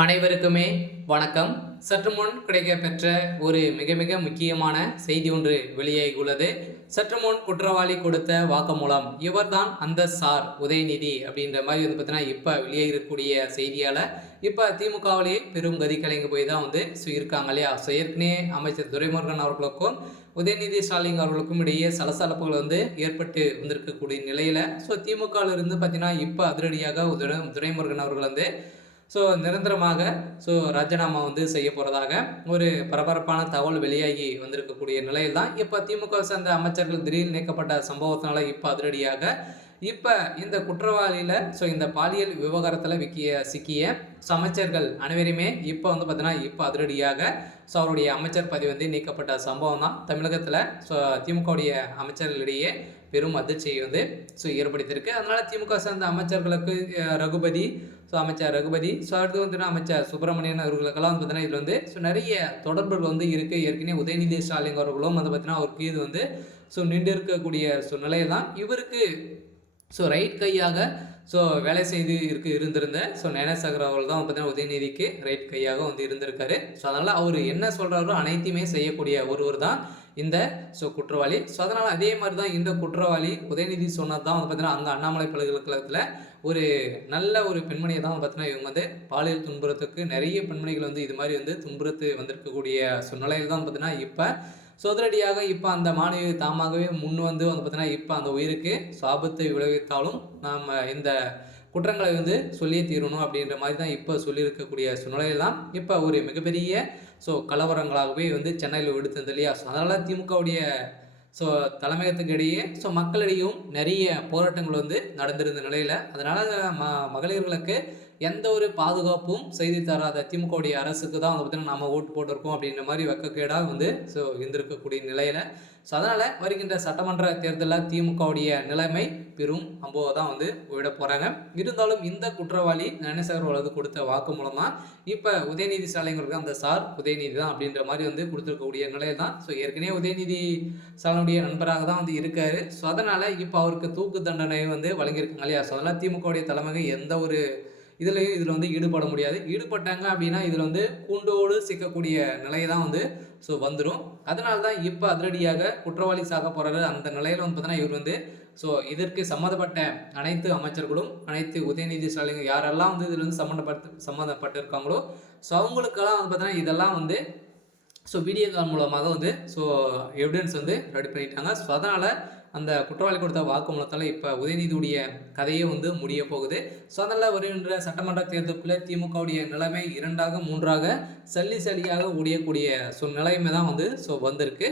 அனைவருக்குமே வணக்கம். சற்று முன் கிடைக்கப்பெற்ற ஒரு மிக மிக முக்கியமான செய்தி ஒன்று வெளியாகியுள்ளது. சற்று முன் குற்றவாளி கொடுத்த வாக்குமூலம், இவர்தான் அந்த சார் உதயநிதி அப்படின்ற மாதிரி வந்து பார்த்தீங்கன்னா இப்போ வெளியாகிருக்கக்கூடிய செய்தியால் இப்போ திமுகவிலேயே பெரும் கதி கலங்கி போய் தான் வந்து இருக்காங்க இல்லையா. ஏற்கனவே அமைச்சர் துரைமுருகன் அவர்களுக்கும் உதயநிதி ஸ்டாலின் அவர்களுக்கும் இடையே சலசலப்புகள் வந்து ஏற்பட்டு வந்திருக்கக்கூடிய நிலையில் திமுகவிலிருந்து பார்த்தீங்கன்னா இப்போ அதிரடியாக துரைமுருகன் அவர்கள் வந்து நிரந்தரமாக ராஜினாமா வந்து செய்ய போகிறதாக ஒரு பரபரப்பான தகவல் வெளியாகி வந்திருக்கக்கூடிய நிலையில் தான் இப்போ திமுக சேர்ந்த அமைச்சர்கள் திடீர்னு நீக்கப்பட்ட சம்பவத்தினால இப்போ அதிரடியாக இப்போ இந்த குற்றவாளியில் இந்த பாலியல் விவகாரத்தில் சிக்கிய அமைச்சர்கள் அனைவருமே இப்போ வந்து பார்த்தீங்கன்னா இப்போ அதிரடியாக அவருடைய அமைச்சர் பதவி வந்து நீக்கப்பட்ட சம்பவம் தான் தமிழகத்தில் திமுகவுடைய அமைச்சர்களிடையே பெரும் அதிர்ச்சியை வந்து ஏற்படுத்தியிருக்கு. அதனால் திமுக சேர்ந்த அமைச்சர்களுக்கு ரகுபதி அமைச்சர் ரகுபதி அடுத்து வந்து அமைச்சர் சுப்பிரமணியன் அவர்களுக்கெல்லாம் வந்து பார்த்தீங்கன்னா இதில் வந்து நிறைய தொடர்புகள் வந்து இருக்குது. ஏற்கனவே உதயநிதி ஸ்டாலின் அவர்களும் வந்து பார்த்தீங்கன்னா அவருக்கு இது வந்து நின்று இருக்கக்கூடிய நிலையில் தான் இவருக்கு ரைட் கையாக வேலை செய்து இருந்திருந்த ஞானசேகர் அவர்கள் தான் பார்த்தீங்கன்னா உதயநிதிக்கு ரைட் கையாக வந்து இருந்திருக்காரு. அதனால் அவர் என்ன சொல்கிறாரோ அனைத்தையுமே செய்யக்கூடிய ஒருவர் தான் இந்த குற்றவாளி. அதனால் அதே மாதிரி தான் இந்த குற்றவாளி உதயநிதி சொன்னது தான் வந்து பார்த்தீங்கன்னா அங்கே அண்ணாமலை பல்கலைக்கழகத்தில் ஒரு நல்ல ஒரு பெண்மணியை தான் பார்த்தீங்கன்னா இவங்க வந்து பாலியல் துன்புறத்துக்கு நிறைய பெண்மணிகள் வந்து இது மாதிரி வந்து துன்புறுத்து வந்திருக்கக்கூடிய நிலையில் தான் பார்த்தீங்கன்னா இப்போ அதிரடியாக இப்போ அந்த மாணவி தாமாகவே முன் வந்து பார்த்தீங்கன்னா இப்போ அந்த உயிருக்கு ஆபத்தை விளைவித்தாலும் நாம் இந்த குற்றங்களை வந்து சொல்லியே தீரணும் அப்படின்ற மாதிரி தான் இப்போ சொல்லியிருக்கக்கூடிய சூழ்நிலையில் தான் இப்போ ஒரு மிகப்பெரிய கலவரங்களாகவே வந்து சென்னையில் விடுத்தது இல்லையா. அதனால் திமுகவுடைய தலைமையகத்துக்கு இடையே மக்களிடையும் நிறைய போராட்டங்கள் வந்து நடந்திருந்த நிலையில் அதனால் மகளிர்களுக்கு எந்த ஒரு பாதுகாப்பும் செய்து தராத திமுகவுடைய அரசுக்கு தான் வந்து பார்த்தீங்கன்னா நம்ம ஓட்டு போட்டிருக்கோம் அப்படின்ற மாதிரி வெக்கக்கேடாக வந்து இருந்திருக்கக்கூடிய நிலையில் அதனால் வருகின்ற சட்டமன்ற தேர்தலில் திமுகவுடைய நிலைமை பெரும் அம்போவை தான் வந்து விட போகிறாங்க. இருந்தாலும் இந்த குற்றவாளி ஞானசேகர் அவர்களுக்கு கொடுத்த வாக்கு மூலம் தான் இப்போ உதயநிதி ஸ்டாலின்களுக்கு அந்த சார் உதயநிதி தான் அப்படின்ற மாதிரி வந்து கொடுத்துருக்கக்கூடிய நிலையில் தான் ஏற்கனவே உதயநிதி ஸ்டாலினுடைய நண்பராக தான் வந்து இருக்காரு. அதனால் இப்போ அவருக்கு தூக்கு தண்டனை வந்து வழங்கியிருக்காங்க இல்லையா. அதனால் திமுகவுடைய தலைமை எந்த ஒரு இதில் வந்து ஈடுபட முடியாது. ஈடுபட்டாங்க அப்படின்னா இதில் வந்து கூண்டோடு சிக்கக்கூடிய நிலையை தான் வந்து வந்துடும். அதனால தான் இப்போ அதிரடியாக குற்றவாளி சாக போகிறாரு. அந்த நிலையில் வந்து பார்த்தீங்கன்னா இவர் வந்து இதற்கு சம்மந்தப்பட்ட அனைத்து அமைச்சர்களும் அனைத்து உதயநிதி ஸ்டாலின் யாரெல்லாம் வந்து இதில் வந்து சம்மந்தப்பட்டிருக்காங்களோ அவங்களுக்கெல்லாம் வந்து பார்த்தீங்கன்னா இதெல்லாம் வந்து வீடியோ கால் மூலமாக வந்து எவிடன்ஸ் வந்து ரெடி பண்ணிட்டாங்க. அதனால் அந்த குற்றவாளி கொடுத்த வாக்குமூலத்தால் இப்போ உதயநிதியுடைய கதையே வந்து முடிய போகுது. அதனால் வருகின்ற சட்டமன்ற தேர்தலுக்குள்ளே திமுகவுடைய நிலைமை 2ஆக 3ஆக சல்லியாக உடையக்கூடிய நிலைமை தான் வந்து வந்திருக்கு.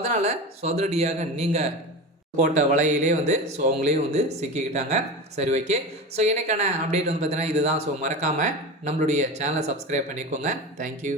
அதனால் அதிரடியாக நீங்கள் போட்ட வலையிலே வந்து அவங்களே வந்து சிக்கிக்கிட்டாங்க. சரி, ஓகே. எனக்கான அப்டேட் வந்து பார்த்தீங்கன்னா இதுதான். மறக்காமல் நம்மளுடைய சேனலை சப்ஸ்கிரைப் பண்ணிக்கோங்க. தேங்க்யூ.